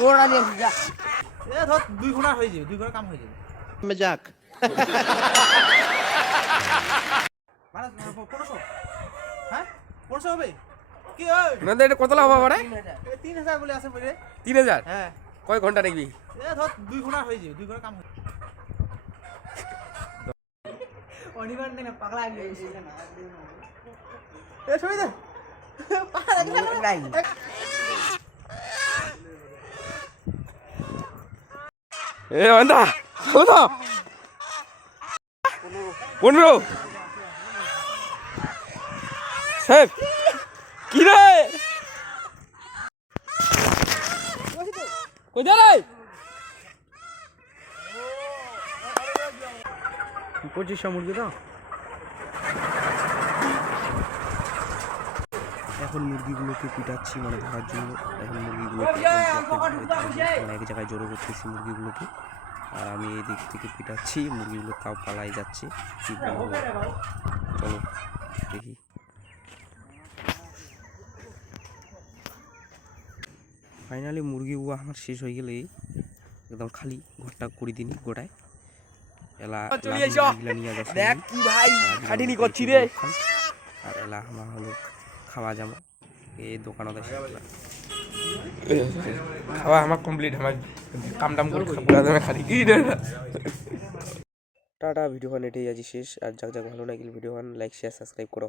ওরা নিয়ে যা এ ধর 2 ঘন্টা হয়ে যাবে 2 ঘন্টা কাম হয়ে যাবে मजाक মানে 1500 হ্যাঁ 1500 হবে কি ওই না এটা কত লাভ হবে রে 3000 বলে আছে বলে 3000 হ্যাঁ কয় ঘন্টা দেখবি এ ধর 2 ঘন্টা হয়ে যাবে 2 ঘন্টা কাম হয়ে অনিবার না পাগলা হয়ে গেছে এ শুই দে নাই এ বান্দা কত 15 সাহেব কি রে কই যা রে 2500 মুরগি দাও এখন মুরগিগুলোকে পিটাচ্ছি মানে ধরার জন্য এখন মুরগিগুলোকে এক জায়গায় জড়ো করতেছি মুরগিগুলোকে আর আমি এই দিক থেকে পিটাচ্ছি মুরগিগুলো তাও পালাই যাচ্ছে কি বলবো চলো দেখি ফাইনালি মুরগিগুলো আমার শেষ হয়ে গেলে একদম খালি ঘরটা করে দিনি গোটায় এলা নিয়ে গেছে দেখ কি ভাই খাটিনি করছি রে আর এলা আমার হলো খাওয়া যাবো এই দোকানত আছে খাওয়া আমার কমপ্লিট আমার কাম টাম করে পুরা দামে খালি কি রে টাটা ভিডিও এটাই আজ শেষ আর যাক যাক ভালো লাগলে ভিডিও লাইক শেয়ার সাবস্ক্রাইব করো